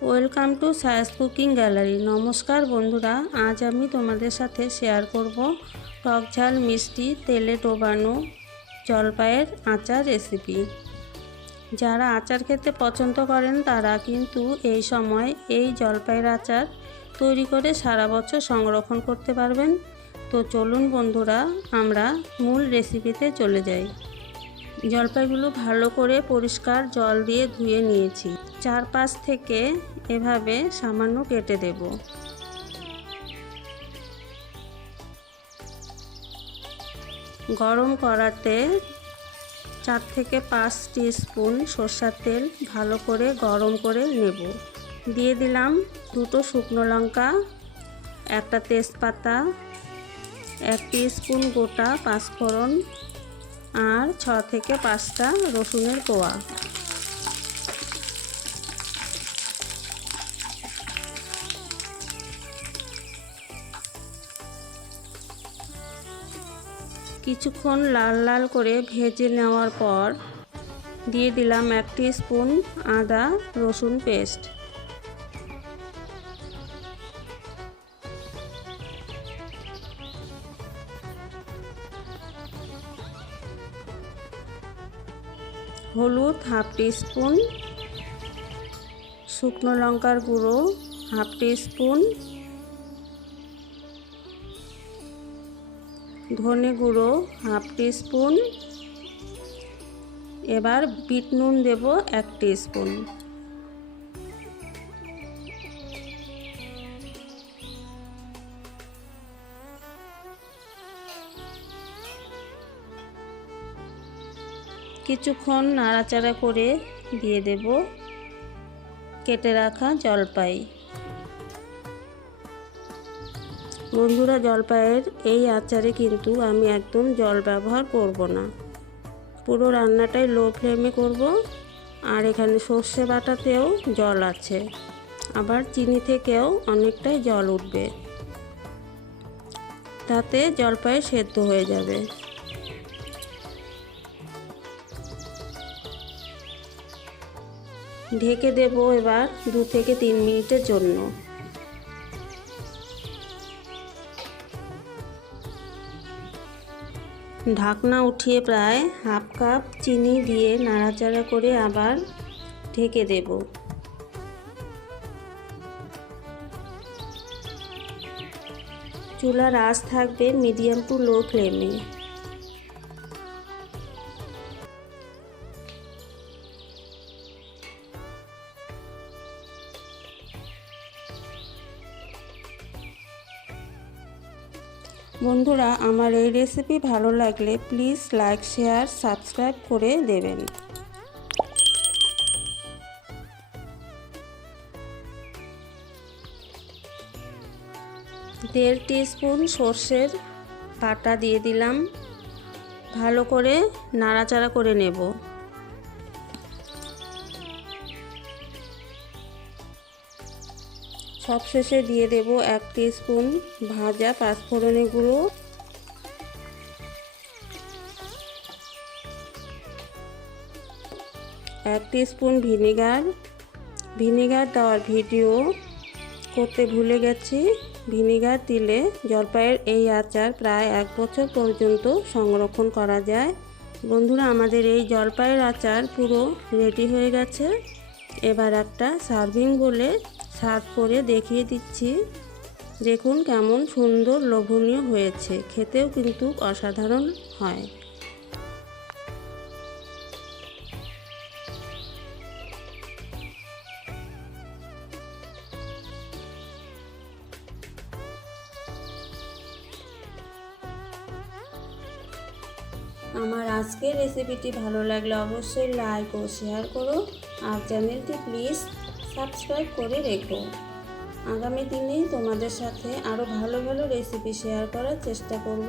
Welcome to Chhaya's cooking gallery. নমস্কার বন্ধুরা, আজ আমি তোমাদের সাথে শেয়ার করব টক ঝাল মিষ্টি তেলে ডোবানো জলপাইয়ের আচার রেসিপি। যারা আচার খেতে পছন্দ করেন তারা কিন্তু এই সময় এই জলপাইয়ের আচার তৈরি করে সারা বছর সংরক্ষণ করতে পারবেন। তো চলুন বন্ধুরা, আমরা মূল রেসিপিতে চলে যাই। জলপাইগুলো ভালো করে পরিষ্কার জল দিয়ে ধুয়ে নিয়েছি। চারপাশ থেকে এভাবে সামান্য কেটে দেব। গরম কড়াতে 4 থেকে 5 টিস্পুন সরষের তেল ভালো করে গরম করে নেব। দিয়ে দিলাম 2টো শুকনো লঙ্কা, একটা তেজপাতা, 1 টিস্পুন গোটা পাঁচফোড়ন আর 6 থেকে 5টা রসুনের কোয়া। কিছুক্ষণ লাল লাল করে ভেজে নেওয়ার পর দিয়ে দিলাম 1 টিস্পুন আদা রসুন পেস্ট। হলুদ 1/2 টিস্পুন, শুকনো লঙ্কার গুঁড়ো 1/2 টিস্পুন, ধনে গুঁড়ো 1/2 টিস্পুন। এবার বিট নুন দেব 1 টিস্পুন। কিছুক্ষণ নাড়াচাড়া করে দিয়ে দেব কেটে রাখা জলপাই। বন্ধুরা, জলপাইয়ের এই আচারে কিন্তু আমি একদম জল ব্যবহার করব না, পুরো রান্নাটাই লো ফ্লেমে করব। আর এখানে সর্ষে বাটাতেও জল আছে, আবার চিনি থেকেও অনেকটাই জল উঠবে, তাতে জলপাই সেদ্ধ হয়ে যাবে। ঢেকে দেব এবার 2 থেকে 3 মিনিটের জন্য। ঢাকনা উঠিয়ে প্রায় 1/2 কাপ চিনি দিয়ে নাড়াচাড়া করে আবার ঢেকে দেব। চুলার আঁচ থাকবে মিডিয়াম টু লো ফ্লেমে। বন্ধুরা, আমার এই রেসিপি ভালো লাগলে প্লিজ লাইক শেয়ার সাবস্ক্রাইব করে দেবেন। দেড় টিস্পুন সর্ষের বাটা দিয়ে দিলাম, ভালো করে নাড়াচাড়া করে নেব। সবশেষে দিয়ে দেব 1 টিস্পুন ভাজা পাঁচফোড়নের গুঁড়ো, 1 টিস্পুন ভিনেগার দেওয়ার ভিডিও করতে ভুলে গেছি। ভিনেগার দিলে জলপাইয়ের এই আচার প্রায় 1 বছর পর্যন্ত সংরক্ষণ করা যায়। বন্ধুরা, আমাদের এই জলপাইয়ের আচার পুরো রেডি হয়ে গেছে। এবার একটা সার্ভিং বলে সার্ভ করে দেখিয়ে দিচ্ছি। দেখুন কেমন সুন্দর লোভনীয় হয়েছে, খেতেও কিন্তু অসাধারণ হয়। আমার আজকের রেসিপিটি ভালো লাগলে অবশ্যই লাইক ও শেয়ার করো, আর চ্যানেলটি প্লিজ সাবস্ক্রাইব করে রেখো। আগামী দিনে তোমাদের সাথে আরও ভালো ভালো রেসিপি শেয়ার করার চেষ্টা করব।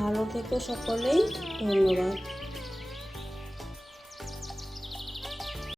ভালো থেকো সকলেই, ধন্যবাদ।